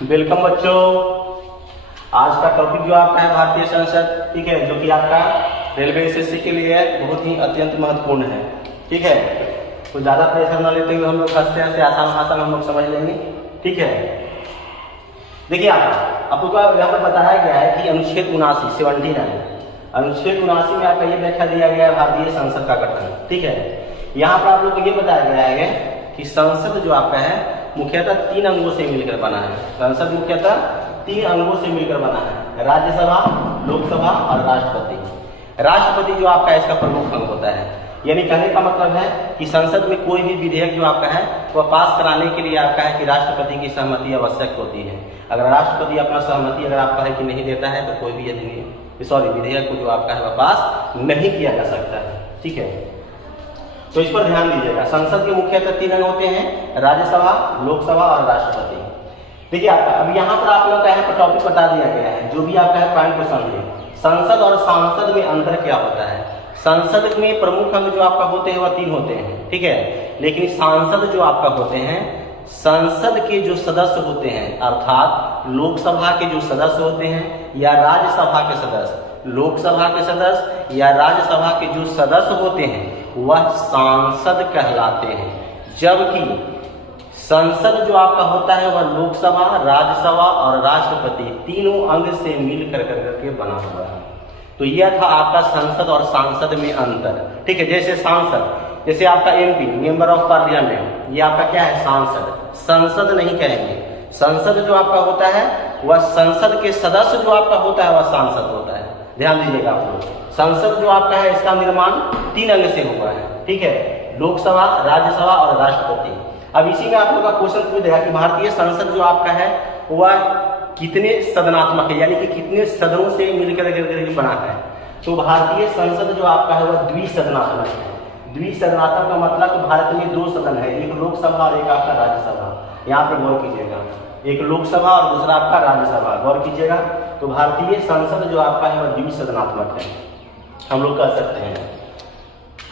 Welcome बच्चों। आज का टॉपिक जो आपका है भारतीय संसद, ठीक है, जो कि आपका रेलवे एसएससी के लिए बहुत ही अत्यंत महत्वपूर्ण है। ठीक है, तो ज़्यादा प्रेशर न लेते हुए हम लोग हंसते हंसते आसान भाषा में हम लोग समझ लेंगे। ठीक है, देखिए आपको यहाँ पर बताया गया है कि अनुच्छेद 79 अनुच्छेद 79 में आपका ये व्याख्या दिया गया है भारतीय संसद का गठन। ठीक है, यहाँ पर आप लोग को ये बताया गया है कि संसद जो आपका है मुख्यतः 3 अंगों से मिलकर बना है। संसद मुख्यतः 3 अंगों से मिलकर बना है, राज्यसभा, लोकसभा और राष्ट्रपति। राष्ट्रपति जो आपका इसका प्रमुख अंग होता है, यानी कहने का मतलब है कि संसद में कोई भी विधेयक जो आपका है वह पास कराने के लिए आपका है कि राष्ट्रपति की सहमति आवश्यक होती है। अगर राष्ट्रपति अपना सहमति अगर आपका है कि नहीं देता है तो कोई भी विधेयक को जो आपका है वह पास नहीं किया जा सकता है। ठीक है, तो इस पर ध्यान दीजिएगा। संसद के मुख्यतः 3 अंग होते हैं, राज्यसभा, लोकसभा और राष्ट्रपति। देखिए आपका अब यहाँ पर आप लोग का यहाँ पर टॉपिक बता दिया गया है, जो भी आपका है पॉइंट को समझिए। संसद और सांसद में अंतर क्या होता है? संसद में प्रमुख अंग जो आपका होते हैं वह 3 होते हैं, ठीक है, लेकिन सांसद जो आपका होते हैं, संसद के जो सदस्य होते हैं अर्थात लोकसभा के जो सदस्य होते हैं या राज्यसभा के सदस्य, लोकसभा के सदस्य या राज्यसभा के जो सदस्य होते हैं वह सांसद कहलाते हैं। जबकि संसद जो आपका होता है वह लोकसभा, राज्यसभा और राष्ट्रपति तीनों अंग से मिल करके बना हुआ है। तो यह था आपका संसद और सांसद में अंतर। ठीक है, जैसे सांसद, जैसे आपका एमपी मेंबर ऑफ पार्लियामेंट, ये आपका क्या है? सांसद। संसद नहीं कहेंगे, संसद जो आपका होता है वह संसद के सदस्य जो आपका होता है वह सांसद होता है। ध्यान दीजिएगा आप लोग, संसद जो आपका है इसका निर्माण 3 अंग से हुआ है। ठीक है, लोकसभा, राज्यसभा और राष्ट्रपति। अब इसी में आप लोग का क्वेश्चन पूछ देगा कि भारतीय संसद जो आपका है वह कितने सदनात्मक है, यानी कि कितने सदनों से मिलकर बना है। तो भारतीय संसद जो आपका है वह द्विसदनात्मक है। द्विसदनात्मक का मतलब भारत में 2 सदन है, एक लोकसभा और एक आपका राज्यसभा। यहाँ पर गौर कीजिएगा, एक लोकसभा और दूसरा आपका राज्यसभा, गौर कीजिएगा। तो भारतीय संसद जो आपका है वह द्विसदनात्मक है, हम लोग कह सकते हैं।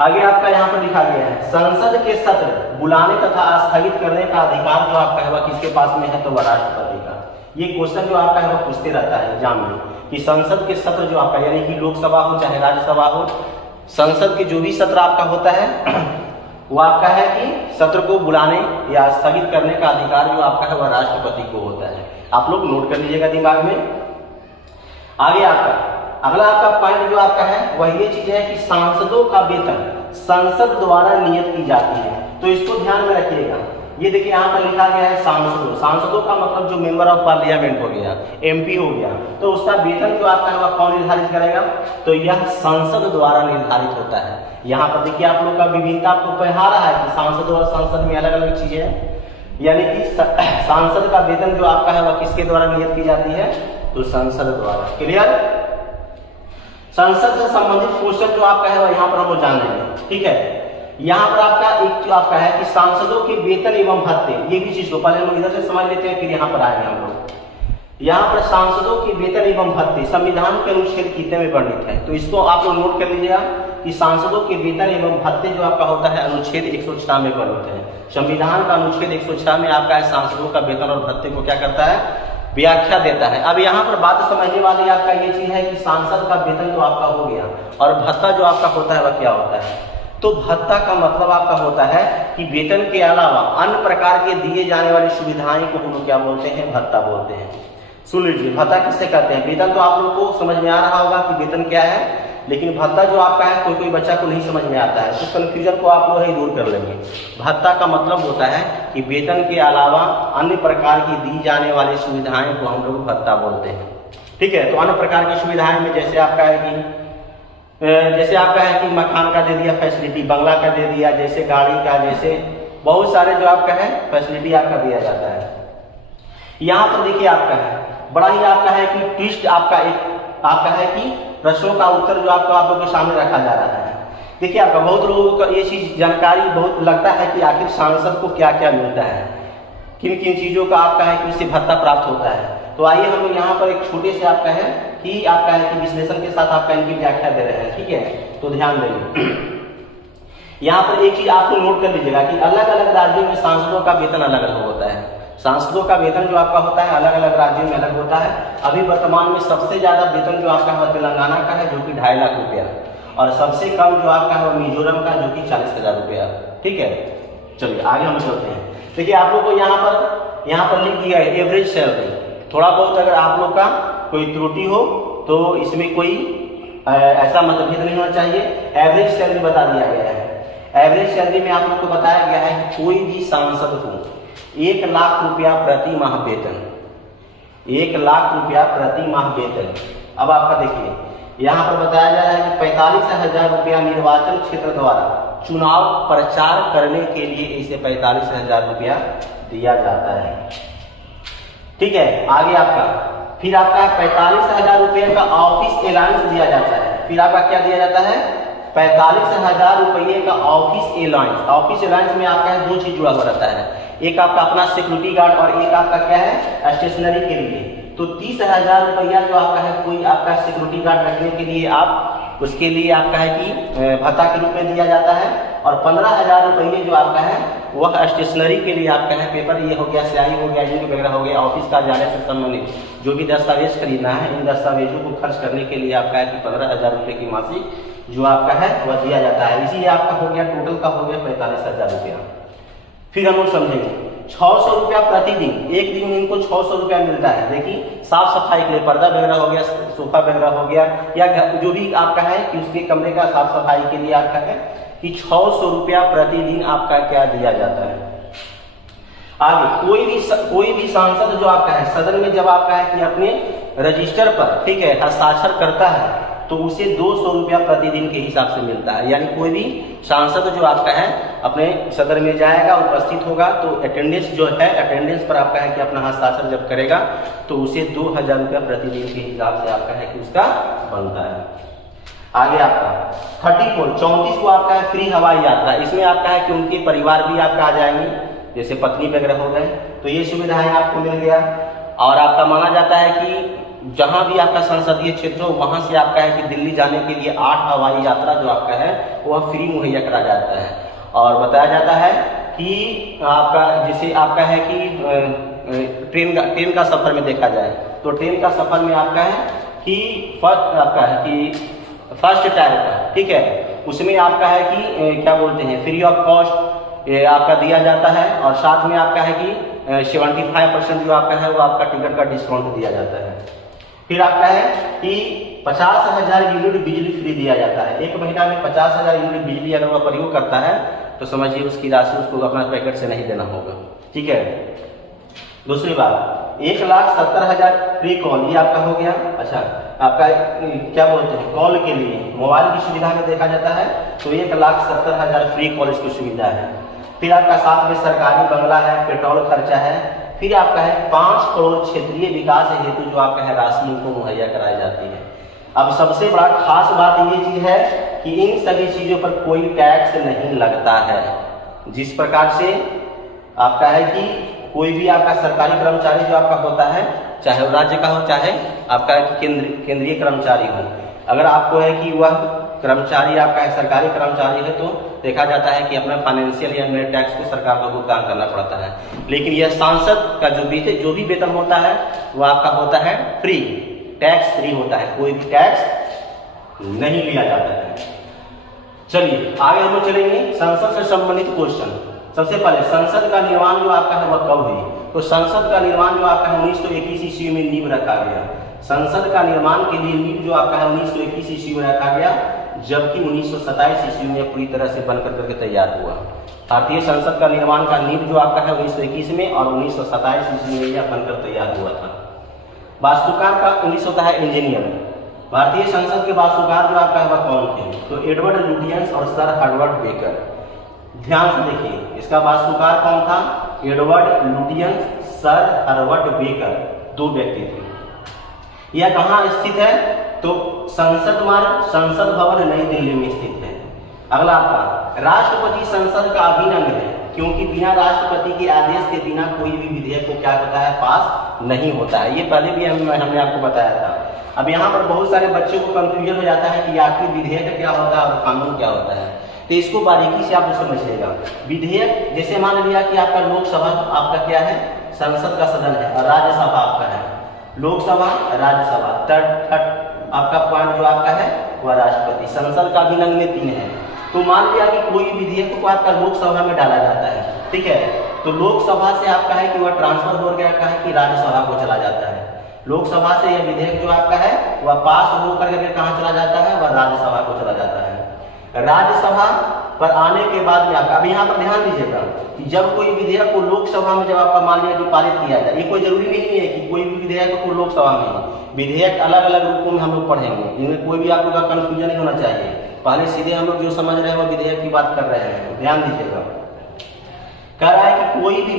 आगे आपका यहाँ पर लिखा गया है संसद के सत्र बुलाने तथा स्थगित करने का अधिकार जो आपका है वह किसके पास में है? तो वह राष्ट्रपति का। ये क्वेश्चन जो आपका है वह पूछते रहता है एग्जाम में कि संसद के सत्र जो आपका, यानी कि लोकसभा हो चाहे राज्यसभा हो, संसद के जो भी सत्र आपका होता है वो आपका है कि सत्र को बुलाने या स्थगित करने का अधिकार जो आपका है वह राष्ट्रपति को होता है। आप लोग नोट कर लीजिएगा दिमाग में। आगे आपका अगला आपका पॉइंट जो आपका है वह ये चीज है कि सांसदों का वेतन संसद द्वारा नियत की जाती है। तो इसको ध्यान में रखिएगा। ये देखिए यहाँ पर लिखा गया है सांसदों। सांसदों का मतलब जो मेंबर ऑफ पार्लियामेंट हो गया, एमपी हो गया, तो उसका वेतन जो आपका है वह कौन निर्धारित करेगा? तो यह संसद द्वारा निर्धारित होता है। यहाँ पर देखिए आप लोग का विभिन्नता आपको पढ़ा रहा है कि सांसद और संसद में अलग अलग चीजें हैं, यानी कि सांसद का वेतन जो आपका है वह किसके द्वारा नियत की जाती है? तो संसद द्वारा। क्लियर? संसद से संबंधित क्वेश्चन जो आपका है वह यहाँ पर हम लोग जान लेंगे। ठीक है, यहाँ पर आपका एक जो आपका है कि सांसदों के वेतन एवं भत्ते, ये भी चीज को पहले हम इधर से समझ लेते हैं फिर यहाँ पर आएंगे हम लोग। यहाँ पर सांसदों के वेतन एवं भत्ते संविधान के अनुच्छेद कितने में वर्णित है? तो इसको आप लोग नोट कर लीजिएगा कि सांसदों के वेतन एवं भत्ते जो आपका होता है अनुच्छेद 106 में वर्णित है। संविधान का अनुच्छेद 106 में आपका है सांसदों का वेतन और भत्ते को क्या करता है? व्याख्या देता है। अब यहाँ पर बात समझने वाली आपका ये चीज है कि सांसद का वेतन तो आपका हो गया और भत्ता जो आपका होता है वह क्या होता है? तो भत्ता का मतलब आपका होता है कि वेतन के अलावा अन्य प्रकार के दिए जाने वाली सुविधाएं को हम लोग क्या बोलते हैं? भत्ता बोलते हैं। सुन लीजिए, भत्ता किससे कहते हैं? वेतन तो आप लोग को समझ में आ रहा होगा कि वेतन क्या है, लेकिन भत्ता जो आपका है कोई बच्चा को नहीं समझ में आता है, उस कंफ्यूजन को आप लोग ही दूर कर लेंगे। भत्ता का मतलब होता है कि वेतन के अलावा अन्य प्रकार की दी जाने वाली सुविधाएं को हम लोग भत्ता बोलते हैं। ठीक है, तो अन्य प्रकार की सुविधाएं में जैसे आपका है कि मकान का दे दिया फैसिलिटी, बंगला का दे दिया, जैसे गाड़ी का, जैसे बहुत सारे जो आपका है फैसिलिटी आपका दिया जाता है। यहाँ पर देखिए आपका है बड़ा ही आपका है कि ट्विस्ट आपका एक आपका है कि प्रश्नों का उत्तर जो आपको आप लोगों के सामने रखा जा रहा है। देखिए आपका बहुत लोगों को ये चीज जानकारी बहुत लगता है कि आखिर सांसद को क्या क्या मिलता है, किन किन चीजों का आपका है कि उससे भत्ता प्राप्त होता है। तो आइए हम लोग यहाँ पर एक छोटे से आपका है कि विश्लेषण के साथ आपका इनकी व्याख्या दे रहे हैं। ठीक है, तो ध्यान देंगे। यहाँ पर एक चीज आपको नोट कर लीजिएगा कि अलग अलग राज्यों में सांसदों का वेतन अलग अलग होता है। सांसदों का वेतन जो आपका होता है अलग अलग राज्यों में अलग होता है। अभी वर्तमान में सबसे ज्यादा वेतन जो आपका है तेलंगाना का है जो कि 2.5 लाख रुपया, और सबसे कम जो आपका है वो मिजोरम का जो कि 40,000 रुपया। ठीक है, चलिए आगे हम चलते हैं। देखिए आप लोग को यहाँ पर लिख दिया है एवरेज सैलरी। थोड़ा बहुत अगर आप लोग का कोई त्रुटि हो तो इसमें कोई ऐसा मतभेद नहीं होना चाहिए। एवरेज सैलरी बता दिया गया है। एवरेज सैलरी में आप लोग को बताया गया है कि कोई भी सांसद को 1 लाख रुपया प्रति माह वेतन, 1 लाख रुपया प्रति माह वेतन। अब आपका देखिए यहाँ पर बताया जा रहा है कि 45,000 रुपया निर्वाचन क्षेत्र द्वारा चुनाव प्रचार करने के लिए इसे 45,000 रुपया दिया जाता है। ठीक है, आगे आपका फिर आपका 45,000 रुपये का ऑफिस अलाउंस दिया जाता है। फिर आपका क्या दिया जाता है? 45,000 रुपये का ऑफिस अलाउंस। ऑफिस अलाउंस में आपका 2 चीज जुड़ा हुआ रहता है, एक आपका अपना सिक्योरिटी गार्ड और एक आपका क्या है स्टेशनरी के लिए। तो 30,000 रुपया जो आपका है कोई आपका सिक्योरिटी गार्ड रखने के लिए आप उसके लिए आपका है कि भत्ता के रूप में दिया जाता है, और 15,000 रुपये जो आपका है वह स्टेशनरी के लिए आपका है, पेपर ये हो गया, स्याही हो गया, इंक वगैरह हो गया, ऑफिस का जाने से संबंधित जो भी दस्तावेज खरीदना है इन दस्तावेजों को खर्च करने के लिए आपका है कि 15,000 रुपये की मासिक जो आपका है वह दिया जाता है। इसीलिए आपका हो गया टोटल का हो गया 45,000 रुपया। फिर हम लोग समझेंगे 600 रुपया प्रतिदिन, एक दिन इनको 600 रुपया मिलता है। देखिए साफ सफाई के लिए पर्दा वगैरह हो गया, सोफा वगैरह हो गया, या जो भी आपका है कि उसके कमरे का साफ सफाई के लिए आपका है कि 600 रुपया प्रतिदिन आपका क्या दिया जाता है। आगे कोई भी सांसद जो आपका है सदन में जब आपका है कि अपने रजिस्टर पर ठीक है हस्ताक्षर करता है तो उसे 200 रुपया प्रतिदिन के हिसाब से मिलता है। यानी कोई भी सांसद जो आपका है अपने सदन में जाएगा, उपस्थित होगा, तो अटेंडेंस जो है अटेंडेंस पर आपका है कि अपना हस्ताक्षर जब करेगा तो उसे 2,000 रुपया प्रतिदिन के हिसाब से आपका है कि उसका बनता है। आगे आपका 34 को आपका है फ्री हवाई यात्रा। इसमें आपका है कि उनके परिवार भी आपका आ जाएंगे, जैसे पत्नी वगैरह हो गए, तो ये सुविधाएं आपको मिल गया। और आपका माना जाता है कि जहां भी आपका संसदीय क्षेत्र हो वहां से आपका है कि दिल्ली जाने के लिए 8 हवाई यात्रा जो आपका है वह फ्री मुहैया करा जाता है। और बताया जाता है कि आपका जैसे आपका है कि ट्रेन का सफर में देखा जाए तो ट्रेन का सफर में आपका है कि फर्स्ट टायर का ठीक है उसमें आपका है कि क्या बोलते हैं फ्री ऑफ कॉस्ट आपका दिया जाता है, और साथ में आपका है कि 75% जो आपका है वो आपका टिकट का डिस्काउंट दिया जाता है। फिर आपका है कि 50,000 यूनिट बिजली फ्री दिया जाता है। एक महीना में 50,000 यूनिट बिजली अगर वह प्रयोग करता है तो समझिए उसकी राशि उसको अपना पैकेट से नहीं देना होगा। ठीक है, दूसरी बात 1,70,000 फ्री कॉल, ये आपका हो गया। अच्छा, आपका क्या बोलते हैं कॉल के लिए मोबाइल की सुविधा में देखा जाता है तो 1,70,000 फ्री कॉल इसकी सुविधा है। फिर आपका साथ में सरकारी बंगला है, पेट्रोल खर्चा है। फिर आपका है 5 करोड़ क्षेत्रीय विकास हेतु जो आपका है राशि को मुहैया कराई जाती है। अब सबसे बड़ा खास बात ये चीज है कि इन सभी चीजों पर कोई टैक्स नहीं लगता है। जिस प्रकार से आपका है कि कोई भी आपका सरकारी कर्मचारी जो आपका होता है, चाहे वो राज्य का हो चाहे आपका केंद्रीय कर्मचारी हो, अगर आपको है कि वह कर्मचारी आपका है सरकारी कर्मचारी है तो देखा जाता है कि अपना फाइनेंशियल या इनडायरेक्ट टैक्स को सरकार को भुगतान करना पड़ता है। लेकिन यह सांसद का जो भी वेतन होता है वह आपका होता है फ्री, टैक्स फ्री होता है, कोई भी टैक्स नहीं लिया जाता है। चलिए आगे हम लोग चलेंगे संसद से संबंधित क्वेश्चन। सबसे पहले संसद का निर्माण जो आपका है वह कब हुई? तो संसद का निर्माण जो आपका है 1921 ईस्वी में नींव रखा गया। संसद का निर्माण के लिए नींव जो आपका है 1921 ईस्वी में रखा गया, जबकि 1927 ईस्वी में पूरी तरह से बनकर करके तैयार हुआ। भारतीय संसद का निर्माण का नींव जो आपका है 1921 में और 1927 ईस्वी में यह बनकर तैयार हुआ था। वास्तुकार का 19 होता है इंजीनियर। भारतीय संसद के वास्तुकार जो आपका है वह कौन थे? तो एडवर्ड लुटियंस और सर हार्वर्ड बेकर। ध्यान से देखिए, इसका वास्तुकार कौन था? Edward Lutyens, sir Harvard baker, 2 व्यक्ति थे। यह कहाँ स्थित है? तो संसद मार्ग, संसद भवन, नई दिल्ली में स्थित है। अगला आपका राष्ट्रपति संसद का अभिन्न है, क्योंकि बिना राष्ट्रपति के आदेश के बिना कोई भी विधेयक को क्या होता है पास नहीं होता है। ये पहले भी हमने आपको बताया था। अब यहाँ पर बहुत सारे बच्चों को कंफ्यूजन हो जाता है कि आखिर विधेयक क्या होता है और कानून क्या होता है, तो इसको बारीकी से आप समझिएगा। विधेयक जैसे मान लिया कि आपका लोकसभा आपका क्या है संसद का सदन है और राज्यसभा आपका है लोकसभा, राज्यसभा। थर्ड आपका पॉइंट जो आपका है वह राष्ट्रपति। संसद का भी नंग में 3 है। तो मान लिया कि कोई विधेयक को आपका लोकसभा में डाला जाता है, ठीक है, तो लोकसभा से आपका है कि वह ट्रांसफर हो गया का है कि राज्यसभा को चला जाता है। लोकसभा से यह विधेयक जो आपका है वह पास होकर के कहाँ चला जाता है, वह राज्यसभा को चला जाता है। राज्यसभा पर आने के बाद में आपका, अब यहाँ पर ध्यान दीजिएगा कि जब कोई विधेयक को लोकसभा में जब आपका मान लिया जो पारित किया जाए, ये कोई जरूरी नहीं है कि कोई भी विधेयक को लोकसभा में, विधेयक अलग अलग रूपों में हम लोग पढ़ेंगे, इनमें कोई भी आप लोग का कंफ्यूजन नहीं होना चाहिए। पहले सीधे हम लोग जो समझ रहे हैं वो विधेयक की बात कर रहे हैं, ध्यान दीजिएगा। कह रहा है कि कोई भी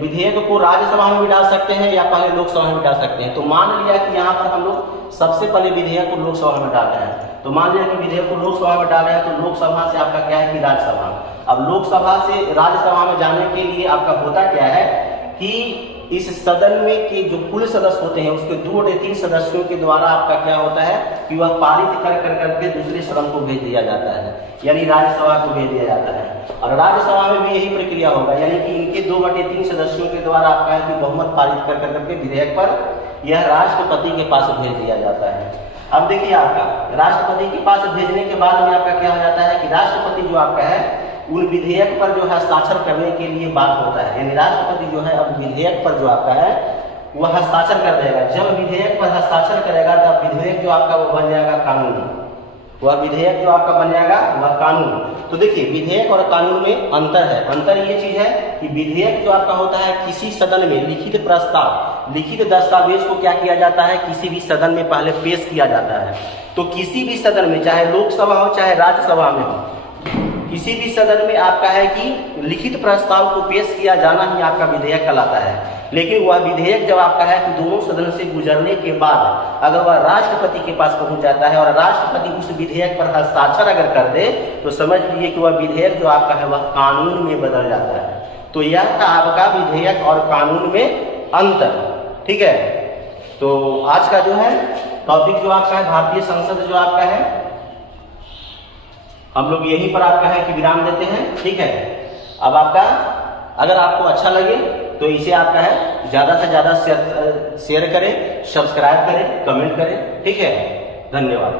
विधेयक को राज्यसभा में भी डाल सकते हैं या पहले लोकसभा में भी डाल सकते हैं। तो मान लिया कि यहाँ पर हम लोग सबसे पहले विधेयक को लोकसभा में डाल रहे हैं, तो मान लिया कि विधेयक को लोकसभा में डाल रहे हैं, तो लोकसभा से आपका क्या है कि राज्यसभा। अब लोकसभा से राज्यसभा में जाने के लिए आपका होता क्या है कि इस सदन में के जो कुल सदस्य होते हैं उसके 2 या 3 सदस्यों के द्वारा आपका क्या होता है कि वह पारित कर करके दूसरे सदन को भेज दिया जाता है, यानी राज्यसभा को भेज दिया जाता है। और राज्यसभा में भी यही प्रक्रिया होगा, यानी कि इनके 2/3 सदस्यों के द्वारा आपका है कि बहुमत पारित कर करके विधेयक पर यह राष्ट्रपति के पास भेज दिया जाता है। अब देखिए आपका राष्ट्रपति के पास भेजने के बाद में आपका क्या हो जाता है कि राष्ट्रपति जो आपका है उन विधेयक पर जो है हस्ताक्षर करने के लिए बात होता है, यानी राष्ट्रपति जो है अब विधेयक पर जो आपका है वह हस्ताक्षर कर देगा। जब विधेयक पर हस्ताक्षर करेगा तब विधेयक जो आपका वो बन जाएगा कानून, वह विधेयक जो आपका बन जाएगा वह कानून। तो देखिए विधेयक और कानून में अंतर है। अंतर ये चीज है कि विधेयक जो आपका होता है किसी सदन में लिखित प्रस्ताव, लिखित दस्तावेज को क्या किया जाता है, किसी भी सदन में पहले पेश किया जाता है। तो किसी भी सदन में, चाहे लोकसभा हो चाहे राज्यसभा में हो, किसी भी सदन में आपका है कि लिखित प्रस्ताव को पेश किया जाना ही आपका विधेयक कहलाता है। लेकिन वह विधेयक जब आपका है कि दोनों सदन से गुजरने के बाद अगर वह राष्ट्रपति के पास पहुंच जाता है और राष्ट्रपति उस विधेयक पर हस्ताक्षर अगर कर दे तो समझ लीजिए कि वह विधेयक जो आपका है वह कानून में बदल जाता है। तो यह था आपका विधेयक और कानून में अंतर, ठीक है। तो आज का जो है टॉपिक जो आपका है भारतीय संसद जो आपका है, हम लोग यहीं पर आपका है कि विराम देते हैं, ठीक है। अब आपका अगर आपको अच्छा लगे तो इसे आपका है ज्यादा से ज्यादा शेयर करें, सब्सक्राइब करें, कमेंट करें, ठीक है। धन्यवाद।